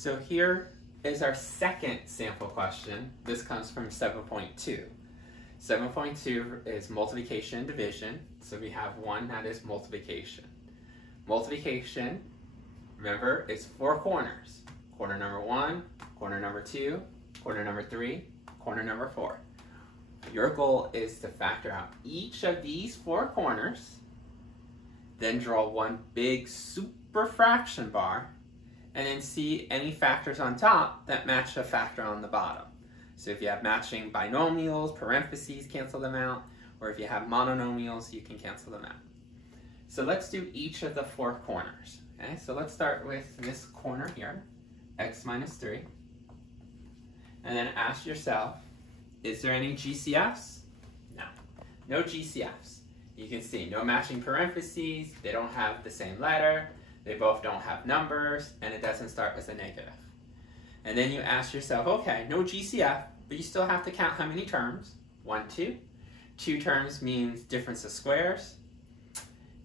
So here is our second sample question. This comes from 7.2. 7.2 is multiplication and division. So we have one that is multiplication. Multiplication, remember, is 4 corners. Corner number 1, corner number 2, corner number 3, corner number 4. Your goal is to factor out each of these 4 corners, then draw one big super fraction bar, and then see any factors on top that match the factor on the bottom. So if you have matching binomials, parentheses, cancel them out, or if you have monomials, you can cancel them out. So let's do each of the 4 corners. Okay, so let's start with this corner here, x minus 3, and then ask yourself, is there any GCFs? No, no GCFs. You can see no matching parentheses, they don't have the same letter, they both don't have numbers, and it doesn't start with a negative. And then you ask yourself, okay, no GCF, but you still have to count how many terms? 1, 2. 2 terms means difference of squares.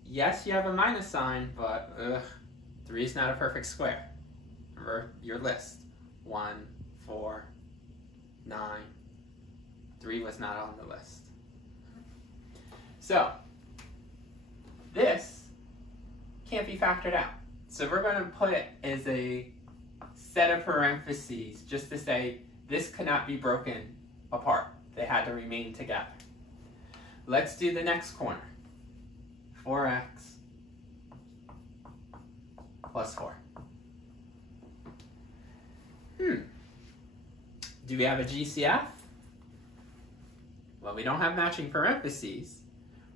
Yes, you have a minus sign, but 3 is not a perfect square. Remember your list. 1, 4, 9. 3 was not on the list. So, this can't be factored out. So we're going to put it as a set of parentheses just to say this cannot be broken apart. They had to remain together. Let's do the next corner. 4x plus 4. Do we have a GCF? Well, we don't have matching parentheses.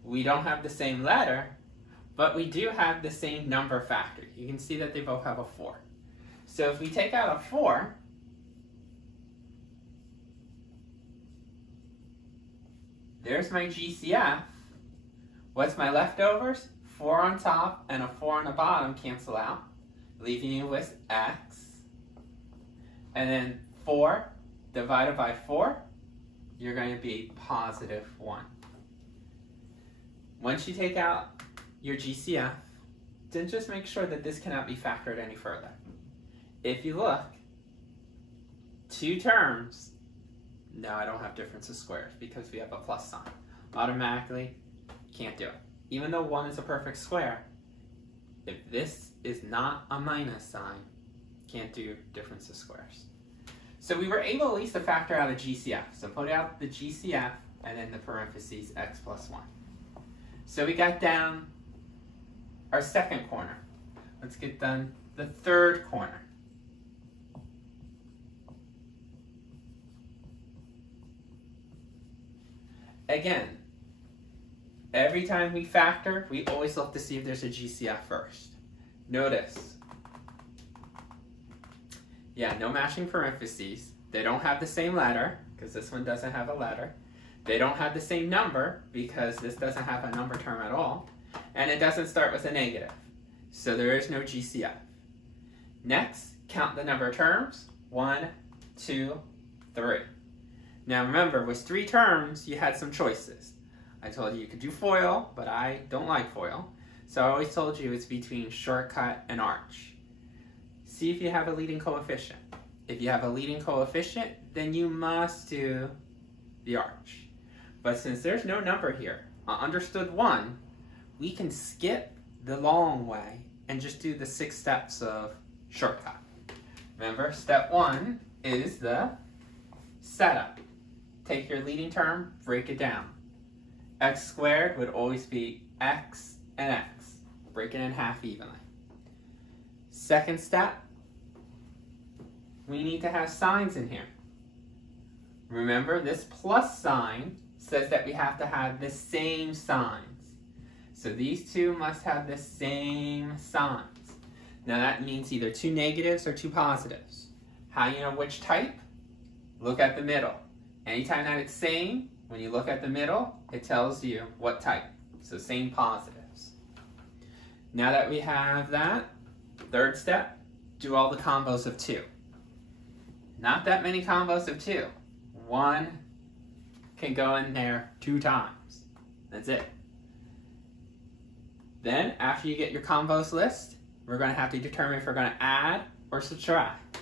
We don't have the same letter, but we do have the same number factor. You can see that they both have a 4. So if we take out a 4, there's my GCF. What's my leftovers? 4 on top and a 4 on the bottom cancel out, leaving you with x. And then 4 divided by 4, you're going to be positive 1. Once you take out your GCF, then just make sure that this cannot be factored any further. If you look, 2 terms, no, I don't have difference of squares because we have a plus sign. Automatically, can't do it. Even though 1 is a perfect square, if this is not a minus sign, can't do difference of squares. So we were able at least to factor out a GCF. So put out the GCF and then the parentheses x plus 1. So we got down our second corner. Let's get done the third corner. Again, every time we factor, we always look to see if there's a GCF first. Notice, yeah, no matching parentheses. They don't have the same letter, because this one doesn't have a letter. They don't have the same number, because this doesn't have a number term at all. And it doesn't start with a negative. So there is no GCF. Next, count the number of terms. 1, 2, 3. Now remember, with 3 terms, you had some choices. I told you could do FOIL, but I don't like FOIL. So I always told you it's between shortcut and arch. See if you have a leading coefficient. If you have a leading coefficient, then you must do the arch. But since there's no number here, understood 1, we can skip the long way and just do the 6 steps of shortcut. Remember, step 1 is the setup. Take your leading term, break it down. X squared would always be x and x. Break it in half evenly. Second step, we need to have signs in here. Remember, this plus sign says that we have to have the same signs. So these 2 must have the same signs. Now that means either 2 negatives or 2 positives. How do you know which type? Look at the middle. Anytime that it's same, when you look at the middle, it tells you what type. So same positives. Now that we have that, third step, do all the combos of 2. Not that many combos of 2. 1 can go in there 2 times. That's it. Then, after you get your combos list, we're going to have to determine if we're going to add or subtract.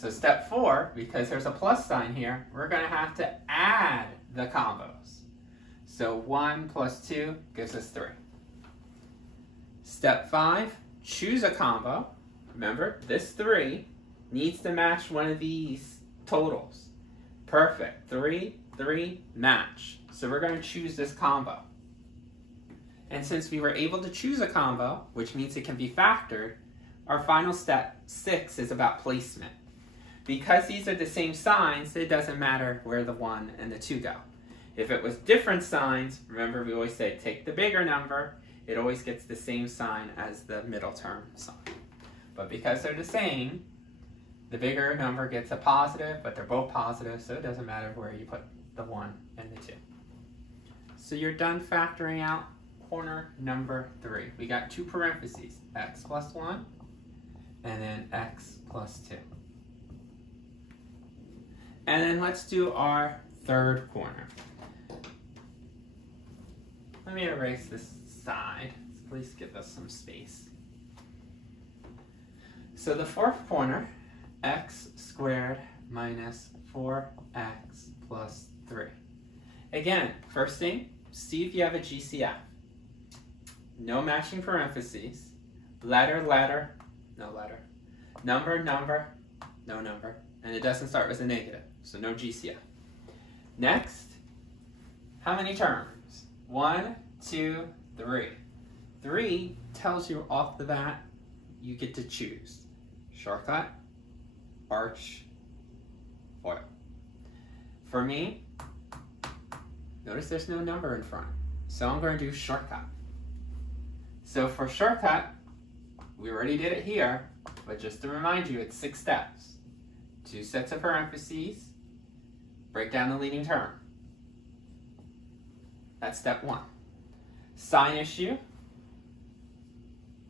So step 4, because there's a plus sign here, we're going to have to add the combos. So 1 plus 2 gives us 3. Step 5, choose a combo. Remember, this 3 needs to match one of these totals. Perfect. 3, 3, match. So we're going to choose this combo. And since we were able to choose a combo, which means it can be factored, our final step, 6, is about placement. Because these are the same signs, it doesn't matter where the 1 and the 2 go. If it was different signs, remember we always say take the bigger number, it always gets the same sign as the middle term sign. But because they're the same, the bigger number gets a positive, but they're both positive, so it doesn't matter where you put the 1 and the 2. So you're done factoring out corner number 3. We got 2 parentheses, x plus 1, and then x plus 2. And then let's do our third corner. Let me erase this side. Please give us some space. So the fourth corner, x squared minus 4x plus 3. Again, first thing, see if you have a GCF. No matching parentheses. Letter, letter, no letter. Number, number, no number. And it doesn't start with a negative, so no GCF. Next, how many terms? 1, 2, 3. 3 tells you off the bat you get to choose. Shortcut, arch, FOIL. For me, notice there's no number in front, so I'm going to do shortcut. So for shortcut, we already did it here, but just to remind you, it's 6 steps. 2 sets of parentheses, break down the leading term. That's step 1. Sign issue,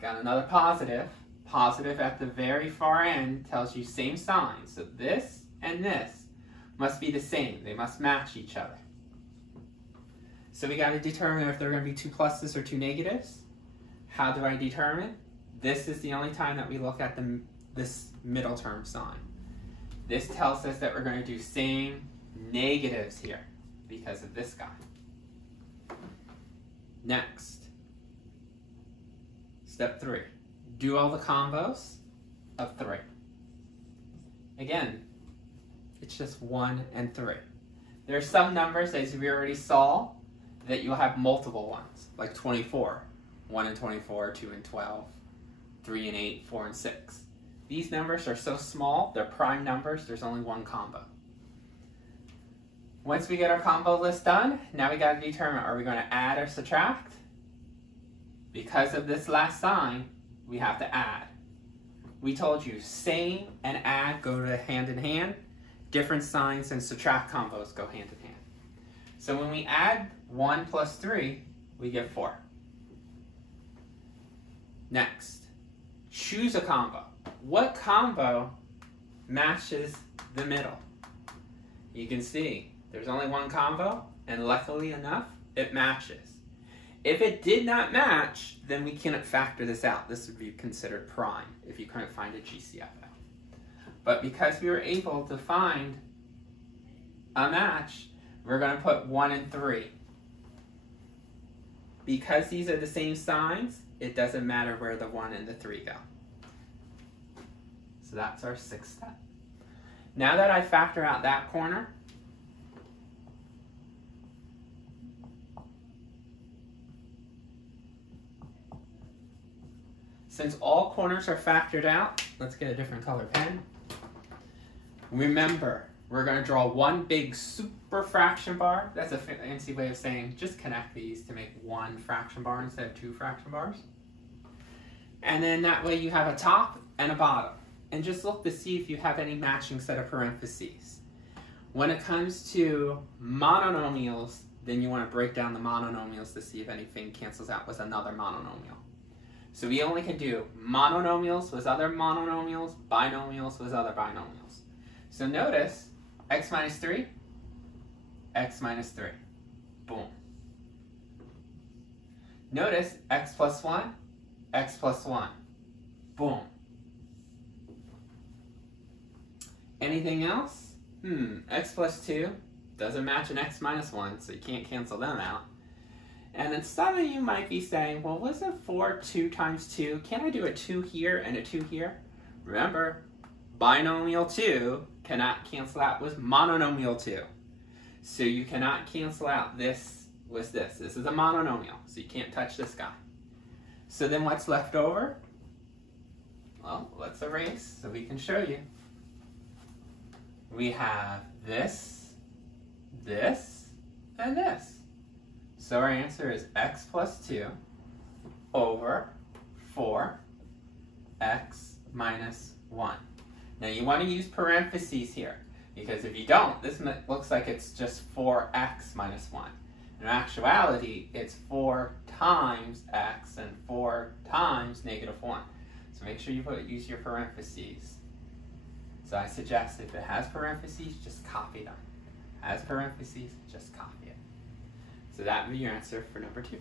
got another positive. Positive at the very far end tells you same sign. So this and this must be the same. They must match each other. So we got to determine if they're going to be 2 pluses or 2 negatives. How do I determine? This is the only time that we look at this middle term sign. This tells us that we're going to do same negatives here because of this guy. Next, step 3. Do all the combos of 3. Again, it's just 1 and 3. There are some numbers, as we already saw, that you'll have multiple ones, like 24. 1 and 24, 2 and 12, 3 and 8, 4 and 6. These numbers are so small, they're prime numbers, there's only one combo. Once we get our combo list done, now we got to determine, are we going to add or subtract? Because of this last sign, we have to add. We told you same and add go hand in hand. Different signs and subtract combos go hand in hand. So when we add 1 plus 3, we get 4. Next, choose a combo. What combo matches the middle? You can see there's only one combo, and luckily enough, it matches. If it did not match, then we cannot factor this out. This would be considered prime if you couldn't find a GCF out. But because we were able to find a match, we're going to put 1 and 3. Because these are the same signs, it doesn't matter where the 1 and the 3 go. So that's our 6th step. Now that I factor out that corner, since all corners are factored out, let's get a different color pen. Remember, we're going to draw one big super fraction bar. That's a fancy way of saying just connect these to make one fraction bar instead of 2 fraction bars. And then that way you have a top and a bottom. And just look to see if you have any matching set of parentheses. When it comes to monomials, then you want to break down the monomials to see if anything cancels out with another monomial. So we only can do monomials with other monomials, binomials with other binomials. So notice, x minus 3, x minus 3. Boom. Notice, x plus 1, x plus 1. Boom. Anything else? X plus 2 doesn't match an x minus 1, so you can't cancel them out. And then some of you might be saying, well, wasn't 4 2 times 2? Can't I do a 2 here and a 2 here? Remember, binomial 2 cannot cancel out with monomial 2. So you cannot cancel out this with this. This is a monomial, so you can't touch this guy. So then what's left over? Well, let's erase so we can show you. We have this, this, and this. So our answer is x plus 2 over 4x minus 1. Now you want to use parentheses here, because if you don't, this looks like it's just 4x minus 1. In actuality, it's 4 times x and 4 times negative 1. So make sure you use your parentheses. So I suggest if it has parentheses, just copy them. Has parentheses, just copy it. So that would be your answer for number 2.